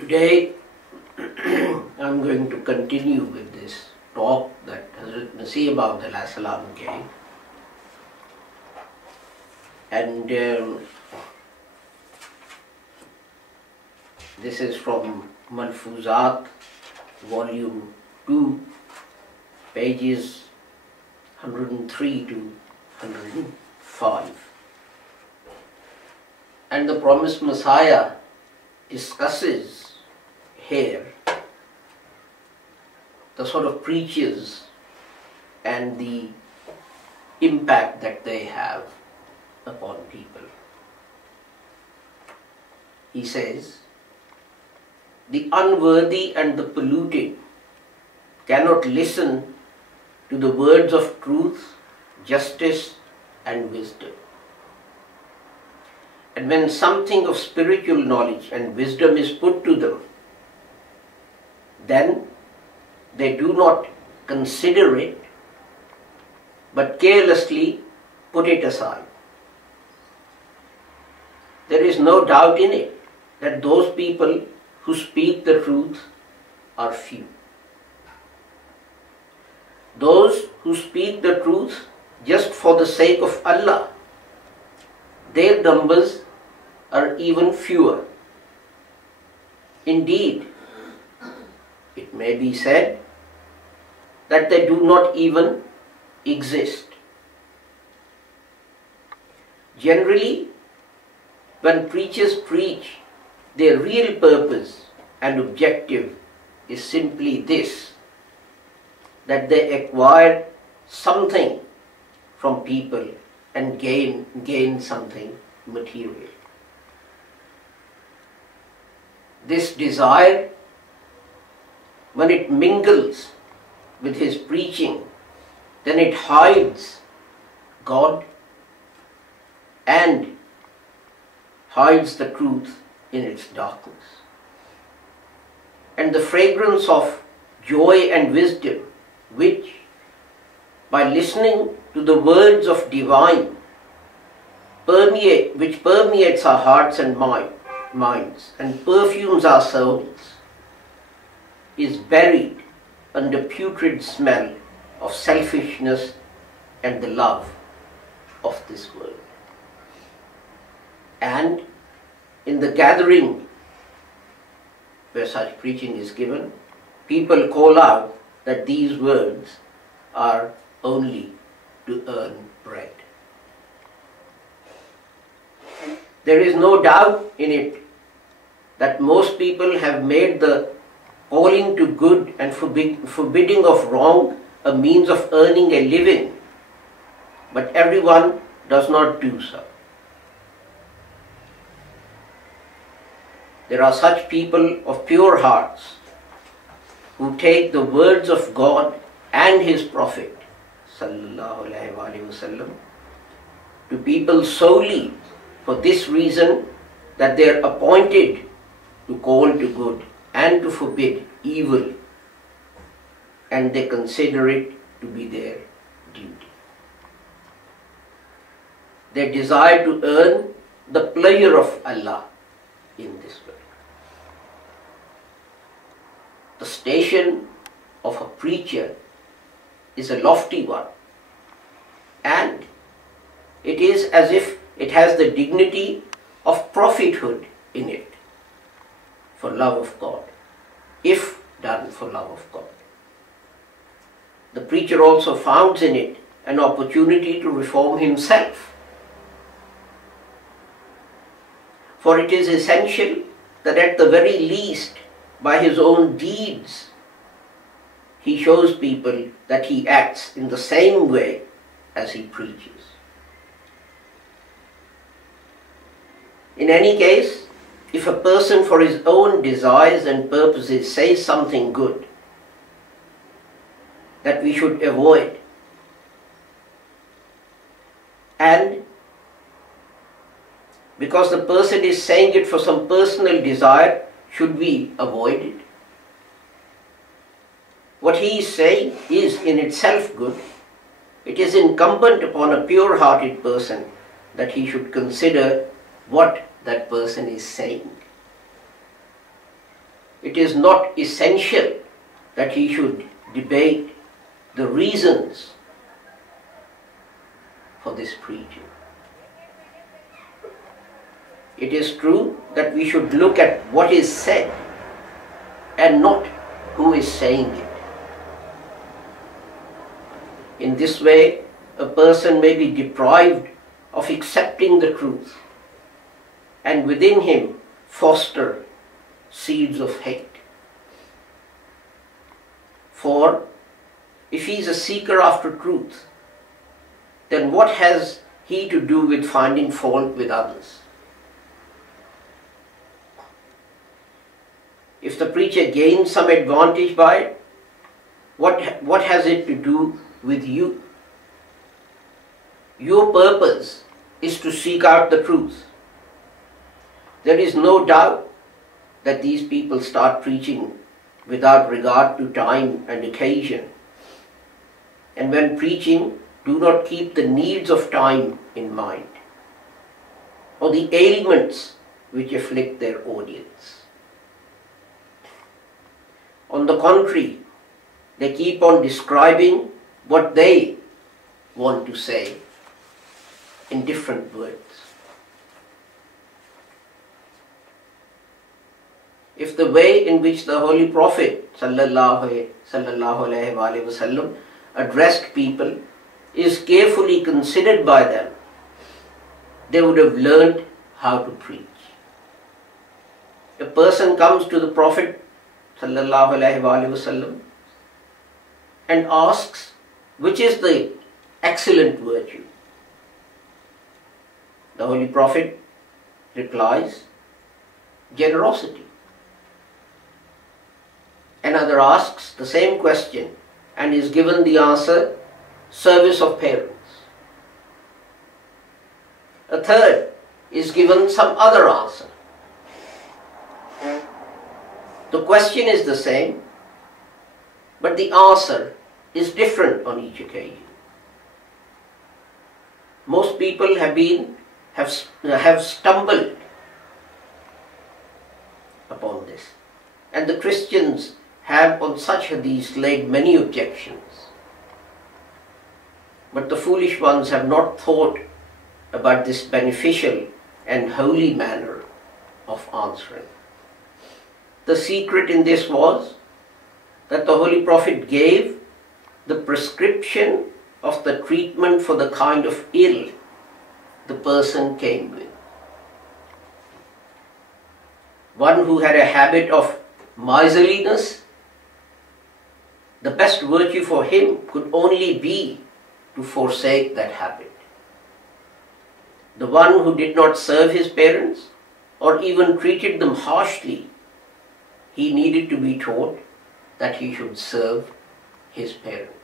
Today I'm going to continue with this talk that Hazrat Mirza Ghulam gave, and this is from Malfuzat, volume 2, pages 103 to 105. And the promised Messiah discusses here the sort of preachers and the impact that they have upon people. He says, the unworthy and the polluted cannot listen to the words of truth, justice and wisdom. And when something of spiritual knowledge and wisdom is put to them, then they do not consider it, but carelessly put it aside. There is no doubt in it that those people who speak the truth are few. Those who speak the truth just for the sake of Allah, their numbers are even fewer. Indeed, it may be said that they do not even exist. Generally, when preachers preach, their real purpose and objective is simply this, that they acquire something from people and gain something material. This desire, when it mingles with his preaching, then it hides God and hides the truth in its darkness. And the fragrance of joy and wisdom, which, by listening to the words of divine, which permeates our hearts and minds and perfumes our souls, is buried under putrid smell of selfishness and the love of this world. And in the gathering where such preaching is given, people call out that these words are only to earn bread. There is no doubt in it that most people have made the calling to good and forbidding of wrong a means of earning a living, but everyone does not do so. There are such people of pure hearts who take the words of God and His Prophet sallallahu alaihi wasallam to people solely for this reason, that they are appointed to call to good and to forbid evil, and they consider it to be their duty. They desire to earn the pleasure of Allah in this world. The station of a preacher is a lofty one, and it is as if it has the dignity of prophethood in it, for love of God, if done for love of God. The preacher also finds in it an opportunity to reform himself, for it is essential that at the very least, by his own deeds, he shows people that he acts in the same way as he preaches. In any case, if a person for his own desires and purposes says something good that we should avoid, and because the person is saying it for some personal desire, should we avoid it? What he is saying is in itself good. It is incumbent upon a pure-hearted person that he should consider what that person is saying. it is not essential that he should debate the reasons for this preaching. It is true that we should look at what is said and not who is saying it. In this way, a person may be deprived of accepting the truth and within him foster seeds of hate. For if he is a seeker after truth, then what has he to do with finding fault with others? If the preacher gains some advantage by it, what has it to do with you? Your purpose is to seek out the truth. There is no doubt that these people start preaching without regard to time and occasion. And when preaching, do not keep the needs of time in mind or the ailments which afflict their audience. On the contrary, they keep on describing what they want to say in different words. If the way in which the Holy Prophet sallallahu alaihi wasallam addressed people is carefully considered by them, they would have learned how to preach. A person comes to the Prophet sallallahu alaihi wasallam and asks, which is the excellent virtue? The Holy Prophet replies, generosity. Another asks the same question and is given the answer, service of parents. A third is given some other answer. The question is the same, but the answer is different on each occasion. Most people have stumbled upon this, and the Christians have on such hadiths laid many objections. But the foolish ones have not thought about this beneficial and holy manner of answering. The secret in this was that the Holy Prophet gave the prescription of the treatment for the kind of ill the person came with. One who had a habit of miserliness, the best virtue for him could only be to forsake that habit. The one who did not serve his parents or even treated them harshly, he needed to be taught that he should serve his parents.